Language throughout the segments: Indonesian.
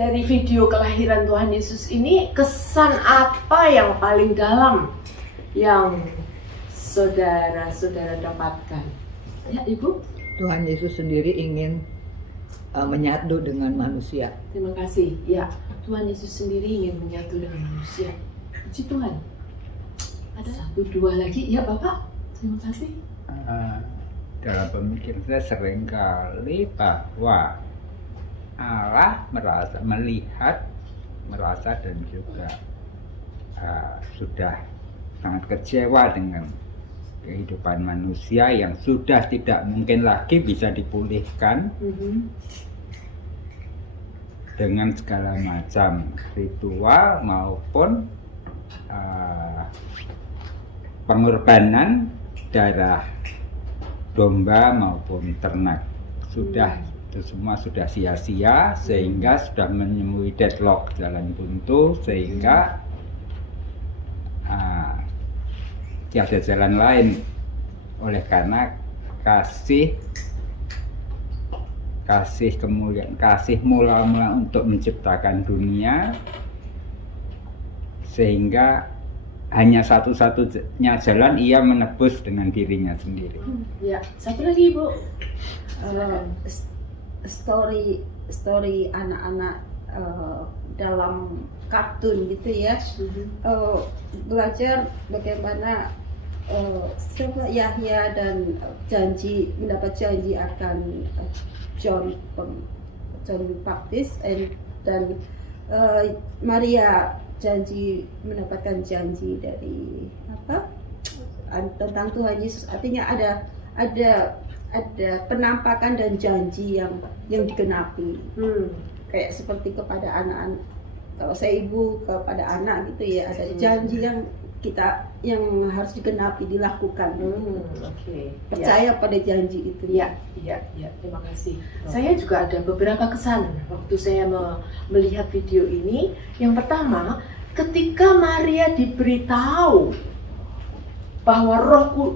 Dari video kelahiran Tuhan Yesus ini, kesan apa yang paling dalam yang saudara-saudara dapatkan? Ya, Ibu? Tuhan Yesus sendiri ingin menyatu dengan manusia. Terima kasih. Ya, Tuhan Yesus sendiri ingin menyatu dengan manusia. Puji Tuhan. Ada satu dua lagi, ya Bapak. Terima kasih. Dalam pemikiran saya seringkali bahwa Allah merasa dan juga sudah sangat kecewa dengan kehidupan manusia yang sudah tidak mungkin lagi bisa dipulihkan dengan segala macam ritual maupun pengorbanan darah domba maupun ternak. Itu semua sudah sia-sia, sehingga sudah menemui deadlock, jalan buntu, sehingga tiada jalan lain. Oleh karena kasih kemuliaan, kasih mula-mula untuk menciptakan dunia, sehingga hanya satu-satunya jalan ia menebus dengan dirinya sendiri. Ya, satu lagi Ibu. Story anak-anak dalam kartun gitu ya, belajar bagaimana Yahya dan mendapat janji akan John Baptist dan Maria mendapatkan janji dari tentang Tuhan Yesus. Artinya ada penampakan dan janji yang digenapi. Kayak seperti kepada anak-anak, kalau saya ibu kepada anak gitu ya, ada janji yang harus digenapi, dilakukan. Percaya pada janji itu. Ya, terima kasih. Saya juga ada beberapa kesan waktu saya melihat video ini. Yang pertama, ketika Maria diberitahu bahwa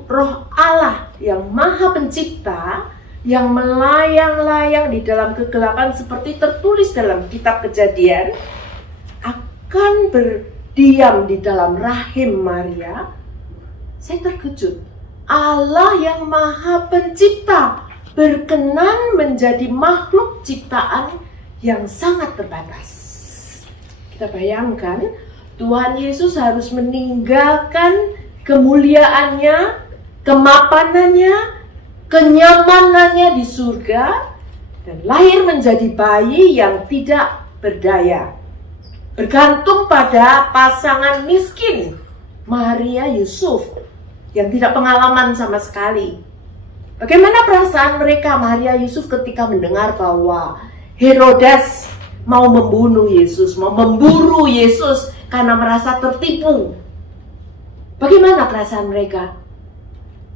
roh Allah yang Maha Pencipta, yang melayang-layang di dalam kegelapan seperti tertulis dalam kitab Kejadian, akan berdiam di dalam rahim Maria. Saya terkejut. Allah yang Maha Pencipta berkenan menjadi makhluk ciptaan yang sangat terbatas. Kita bayangkan Tuhan Yesus harus meninggalkan kemuliaannya, kemapanannya, kenyamanannya di surga, dan lahir menjadi bayi yang tidak berdaya, bergantung pada pasangan miskin Maria Yusuf yang tidak pengalaman sama sekali. Bagaimana perasaan mereka, Maria Yusuf, ketika mendengar bahwa Herodes mau membunuh Yesus, mau memburu Yesus karena merasa tertipu? Bagaimana perasaan mereka?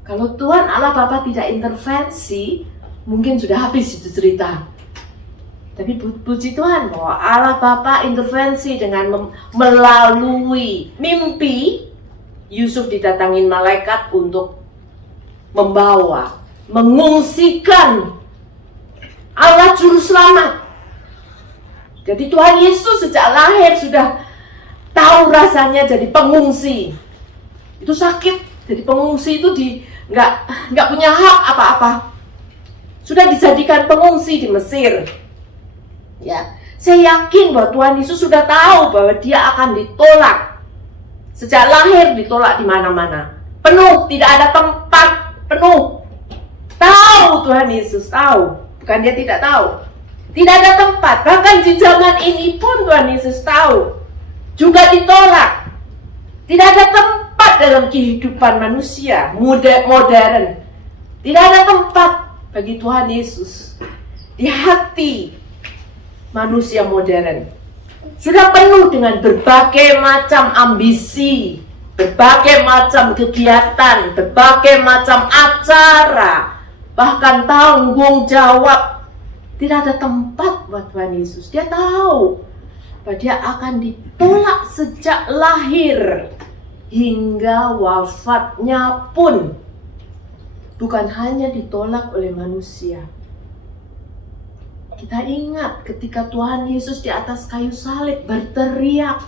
Kalau Tuhan Allah Bapa tidak intervensi, mungkin sudah habis itu cerita. Tapi puji Tuhan bahwa Allah Bapa intervensi dengan melalui mimpi. Yusuf didatangin malaikat untuk membawa, mengungsikan Allah Juru Selamat. Jadi Tuhan Yesus sejak lahir sudah tahu rasanya jadi pengungsi. Itu sakit, jadi pengungsi itu nggak punya hak apa-apa. Sudah dijadikan pengungsi di Mesir. Ya, saya yakin bahwa Tuhan Yesus sudah tahu bahwa dia akan ditolak. Sejak lahir ditolak di mana-mana. Penuh, tidak ada tempat, penuh. Tahu Tuhan Yesus, tahu. Bukan dia tidak tahu. Tidak ada tempat, bahkan di zaman ini pun Tuhan Yesus tahu. Juga ditolak. Tidak ada tempat dalam kehidupan manusia modern. Tidak ada tempat bagi Tuhan Yesus di hati manusia modern. Sudah penuh dengan berbagai macam ambisi, berbagai macam kegiatan, berbagai macam acara, bahkan tanggung jawab. Tidak ada tempat buat Tuhan Yesus. Dia tahu bahwa dia akan ditolak sejak lahir hingga wafatnya pun. Bukan hanya ditolak oleh manusia, Kita ingat ketika Tuhan Yesus di atas kayu salib berteriak,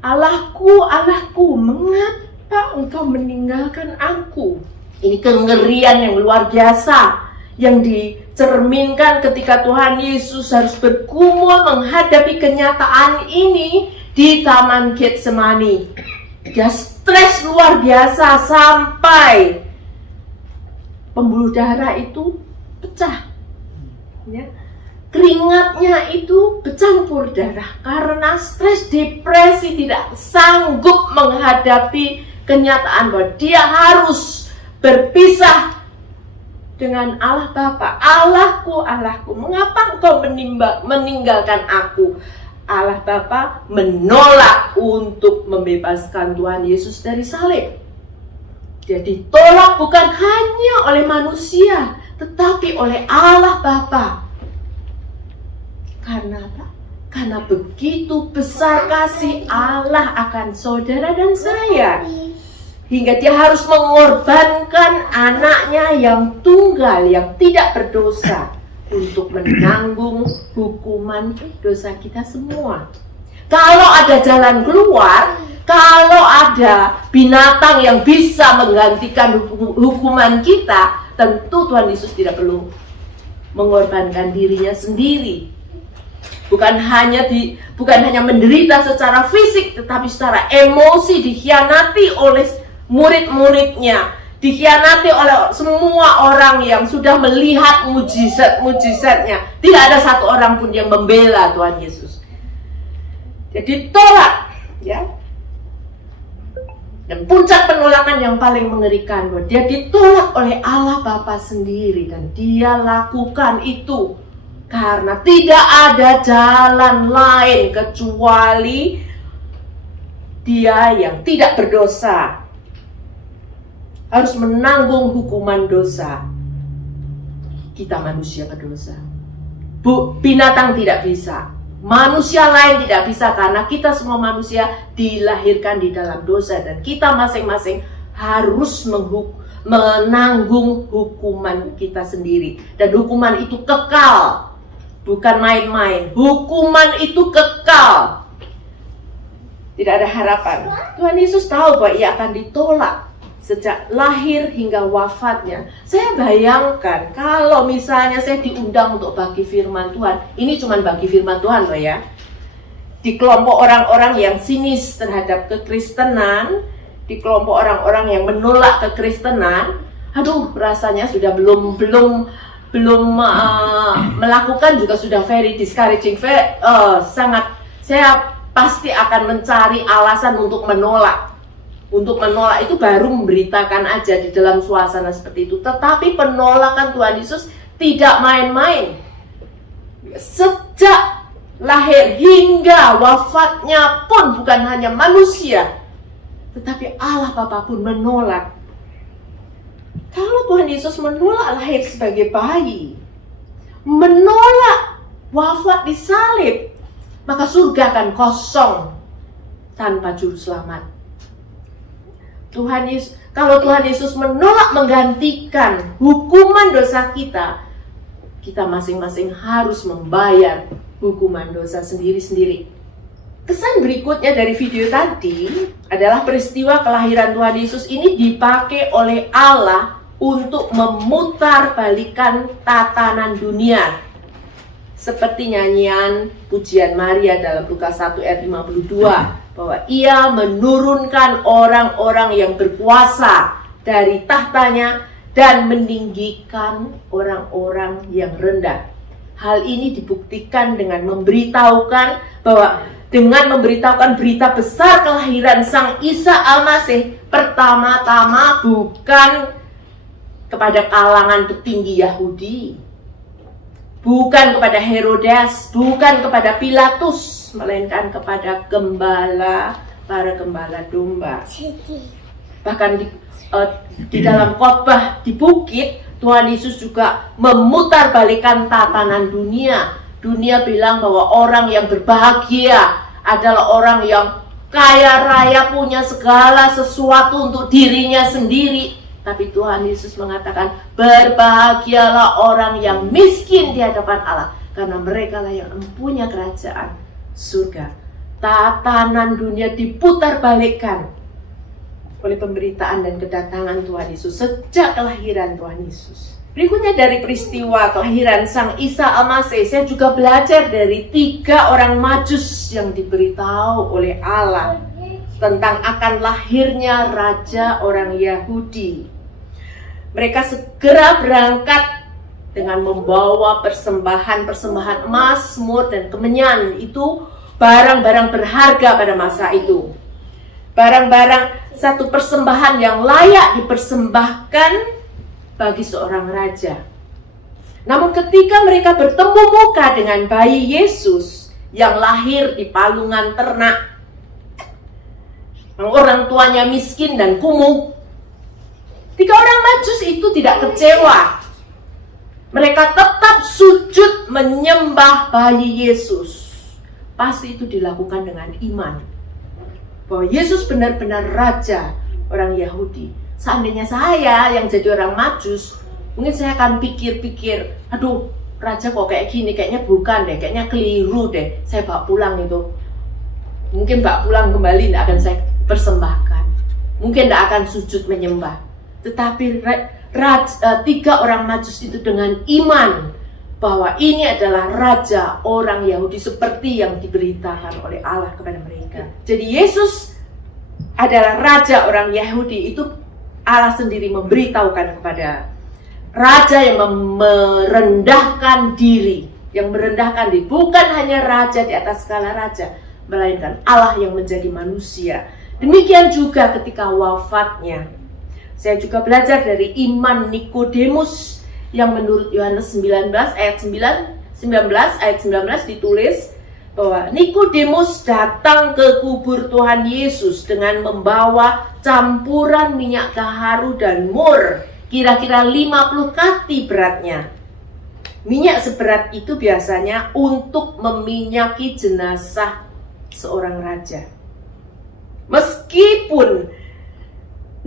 "Allahku, Allahku, mengapa engkau meninggalkan aku?" Ini kengerian yang luar biasa yang dicerminkan ketika Tuhan Yesus harus bergumul menghadapi kenyataan ini di Taman Getsemani. Dia stres luar biasa sampai pembuluh darah itu pecah. Ya. Keringatnya itu bercampur darah karena stres, depresi, tidak sanggup menghadapi kenyataan bahwa dia harus berpisah dengan Allah Bapa. "Allahku, Allahku, mengapa engkau meninggalkan aku?" Allah Bapa menolak untuk membebaskan Tuhan Yesus dari salib. Dia ditolak bukan hanya oleh manusia, tetapi oleh Allah Bapa. Karena apa? Karena begitu besar kasih Allah akan saudara dan saya, hingga dia harus mengorbankan anaknya yang tunggal, yang tidak berdosa, untuk menanggung hukuman dosa kita semua. Kalau ada jalan keluar, kalau ada binatang yang bisa menggantikan hukuman kita, tentu Tuhan Yesus tidak perlu mengorbankan dirinya sendiri. Bukan hanya menderita secara fisik, tetapi secara emosi dikhianati oleh murid-muridnya, dikhianati oleh semua orang yang sudah melihat mujizat-mujizatnya. Tidak ada satu orang pun yang membela Tuhan Yesus. Jadi tolak, ya. Dan puncak penolakan yang paling mengerikan, bahwa dia ditolak oleh Allah Bapa sendiri, dan dia lakukan itu karena tidak ada jalan lain kecuali dia yang tidak berdosa harus menanggung hukuman dosa. Kita manusia berdosa. Binatang tidak bisa. Manusia lain tidak bisa, karena kita semua manusia dilahirkan di dalam dosa, dan kita masing-masing harus menanggung hukuman kita sendiri. Dan hukuman itu kekal. Bukan main-main. Hukuman itu kekal. Tidak ada harapan. Tuhan Yesus tahu bahwa ia akan ditolak sejak lahir hingga wafatnya. Saya bayangkan kalau misalnya saya diundang untuk bagi firman Tuhan. Ini cuma bagi firman Tuhan loh ya. Di kelompok orang-orang yang sinis terhadap kekristenan, di kelompok orang-orang yang menolak kekristenan, aduh rasanya sudah belum melakukan juga sudah very discouraging, sangat, saya pasti akan mencari alasan untuk menolak. Untuk menolak itu baru memberitakan aja di dalam suasana seperti itu. Tetapi penolakan Tuhan Yesus tidak main-main. Sejak lahir hingga wafatnya pun bukan hanya manusia, tetapi Allah Bapa pun menolak. Kalau Tuhan Yesus menolak lahir sebagai bayi, menolak wafat di salib, maka surga akan kosong tanpa juru selamat. Kalau Tuhan Yesus menolak menggantikan hukuman dosa kita, kita masing-masing harus membayar hukuman dosa sendiri-sendiri. Kesan berikutnya dari video tadi adalah peristiwa kelahiran Tuhan Yesus ini dipakai oleh Allah untuk memutarbalikkan tatanan dunia. Seperti nyanyian pujian Maria dalam Lukas 1 ayat 52, bahwa ia menurunkan orang-orang yang berkuasa dari tahtanya dan meninggikan orang-orang yang rendah. Hal ini dibuktikan dengan memberitahukan berita besar kelahiran Sang Isa Al-Masih pertama-tama bukan kepada kalangan petinggi Yahudi, bukan kepada Herodes, bukan kepada Pilatus, melainkan kepada para gembala domba. Bahkan di dalam khotbah di bukit, Tuhan Yesus juga memutarbalikkan tatanan dunia. Dunia bilang bahwa orang yang berbahagia adalah orang yang kaya raya, punya segala sesuatu untuk dirinya sendiri. Tapi Tuhan Yesus mengatakan, berbahagialah orang yang miskin di hadapan Allah, karena mereka lah yang mempunyai kerajaan surga. Tatanan dunia diputarbalikkan oleh pemberitaan dan kedatangan Tuhan Yesus sejak kelahiran Tuhan Yesus. Berikutnya dari peristiwa kelahiran Sang Isa Al-Masih, saya juga belajar dari 3 orang Majus yang diberitahu oleh Allah tentang akan lahirnya Raja orang Yahudi. Mereka segera berangkat dengan membawa persembahan emas, mur, dan kemenyan. Itu barang-barang berharga pada masa itu. Barang-barang satu persembahan yang layak dipersembahkan bagi seorang raja. Namun ketika mereka bertemu muka dengan bayi Yesus yang lahir di palungan ternak, orang tuanya miskin dan kumuh, 3 orang Majus itu tidak kecewa. Mereka tetap sujud menyembah bayi Yesus. Pasti itu dilakukan dengan iman bahwa Yesus benar-benar Raja orang Yahudi. Seandainya saya yang jadi orang Majus, mungkin saya akan pikir-pikir, aduh, Raja kok kayak gini, kayaknya bukan deh, kayaknya keliru deh, saya bawa pulang itu. Mungkin bawa pulang kembali, tidak akan saya persembahkan. Mungkin tidak akan sujud menyembah. Tetapi 3 orang Majus itu dengan iman bahwa ini adalah Raja orang Yahudi seperti yang diberitakan oleh Allah kepada mereka. Jadi Yesus adalah Raja orang Yahudi, itu Allah sendiri memberitahukan kepada Raja yang merendahkan diri. Yang merendahkan diri, bukan hanya Raja di atas segala Raja, melainkan Allah yang menjadi manusia. Demikian juga ketika wafatnya. Saya juga belajar dari iman Nikodemus yang menurut Yohanes 19 ayat 19 ditulis bahwa Nikodemus datang ke kubur Tuhan Yesus dengan membawa campuran minyak gaharu dan mur, kira-kira 50 kati beratnya. Minyak seberat itu biasanya untuk meminyaki jenazah seorang raja. Meskipun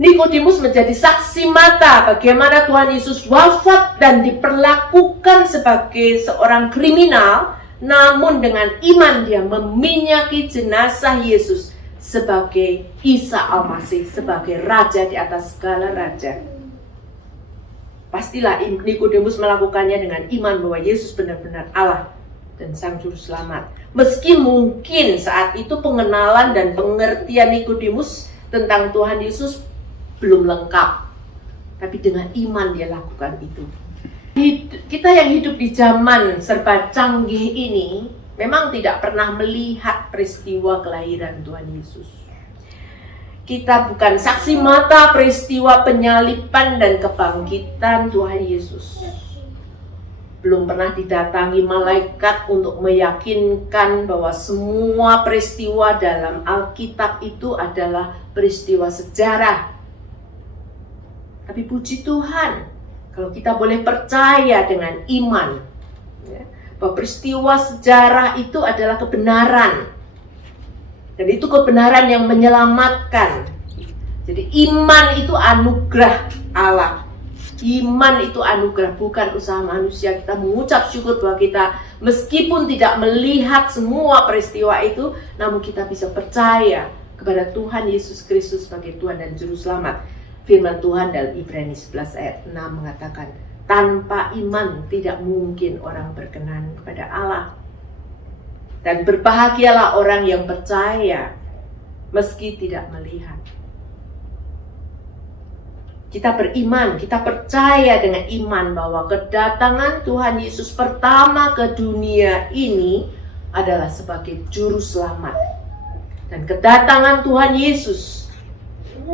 Nikodemus menjadi saksi mata bagaimana Tuhan Yesus wafat dan diperlakukan sebagai seorang kriminal, namun dengan iman dia meminyaki jenazah Yesus sebagai Isa Al-Masih, sebagai Raja di atas segala raja. Pastilah Nikodemus melakukannya dengan iman bahwa Yesus benar-benar Allah dan Sang Juru Selamat. Meski mungkin saat itu pengenalan dan pengertian Nikodemus tentang Tuhan Yesus belum lengkap, tapi dengan iman dia lakukan itu. Kita yang hidup di zaman serba canggih ini memang tidak pernah melihat peristiwa kelahiran Tuhan Yesus. Kita bukan saksi mata peristiwa penyaliban dan kebangkitan Tuhan Yesus. Belum pernah didatangi malaikat untuk meyakinkan bahwa semua peristiwa dalam Alkitab itu adalah peristiwa sejarah. Tapi puji Tuhan, kalau kita boleh percaya dengan iman, ya, bahwa peristiwa sejarah itu adalah kebenaran. Dan itu kebenaran yang menyelamatkan. Jadi iman itu anugerah Allah. Iman itu anugerah, bukan usaha manusia. Kita mengucap syukur bahwa kita meskipun tidak melihat semua peristiwa itu, namun kita bisa percaya kepada Tuhan Yesus Kristus sebagai Tuhan dan Juru Selamat. Firman Tuhan dalam Ibrani 11 ayat 6 mengatakan, tanpa iman tidak mungkin orang berkenan kepada Allah. Dan berbahagialah orang yang percaya meski tidak melihat. Kita beriman, kita percaya dengan iman bahwa kedatangan Tuhan Yesus pertama ke dunia ini adalah sebagai Juru Selamat. Dan kedatangan Tuhan Yesus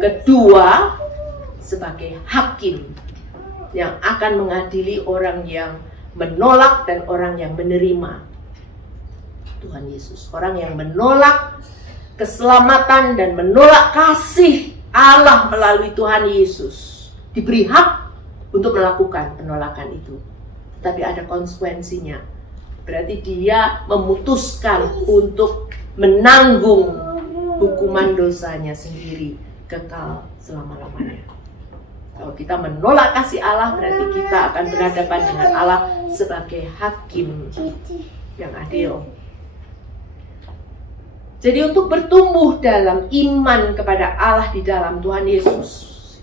kedua sebagai hakim yang akan mengadili orang yang menolak dan orang yang menerima Tuhan Yesus. Orang yang menolak keselamatan dan menolak kasih Allah melalui Tuhan Yesus diberi hak untuk melakukan penolakan itu. Tapi ada konsekuensinya. Berarti dia memutuskan untuk menanggung hukuman dosanya sendiri kekal selama-lamanya. Kalau kita menolak kasih Allah, berarti kita akan berhadapan dengan Allah sebagai hakim yang adil. Jadi untuk bertumbuh dalam iman kepada Allah di dalam Tuhan Yesus,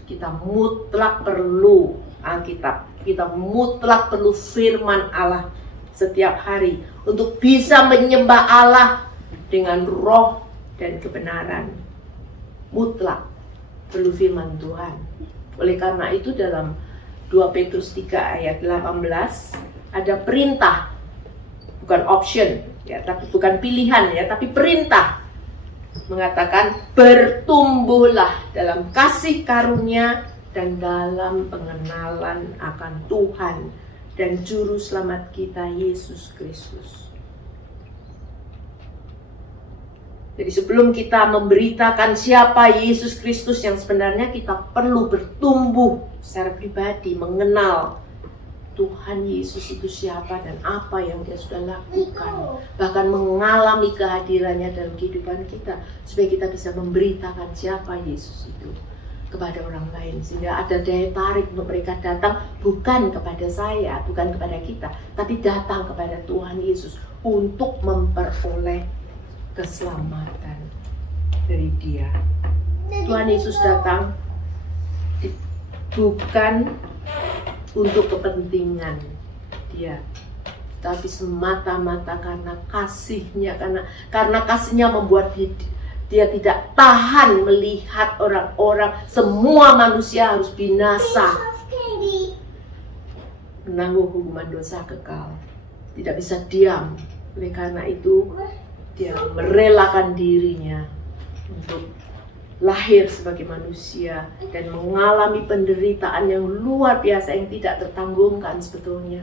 kita mutlak perlu Alkitab. Kita mutlak perlu firman Allah setiap hari untuk bisa menyembah Allah dengan roh dan kebenaran. Mutlak perlu firman Tuhan. Oleh karena itu dalam 2 Petrus 3 ayat 18 ada perintah, bukan option ya, tapi bukan pilihan ya, tapi perintah. Mengatakan bertumbuhlah dalam kasih karunia dan dalam pengenalan akan Tuhan dan juru selamat kita Yesus Kristus. Jadi sebelum kita memberitakan siapa Yesus Kristus yang sebenarnya, kita perlu bertumbuh secara pribadi, mengenal Tuhan Yesus itu siapa dan apa yang Dia sudah lakukan. Bahkan mengalami kehadirannya dalam kehidupan kita, supaya kita bisa memberitakan siapa Yesus itu kepada orang lain. Sehingga ada daya tarik untuk mereka datang, bukan kepada saya, bukan kepada kita, tapi datang kepada Tuhan Yesus untuk memperoleh keselamatan dari Dia. Tuhan Yesus datang bukan untuk kepentingan Dia, tapi semata-mata karena kasih-Nya, karena kasih-Nya membuat Dia tidak tahan melihat orang-orang, semua manusia harus binasa, menanggung hukuman dosa kekal. Tidak bisa diam. Oleh karena itu Dia merelakan dirinya untuk lahir sebagai manusia dan mengalami penderitaan yang luar biasa yang tidak tertanggungkan sebetulnya,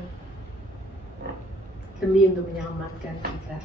demi untuk menyelamatkan kita.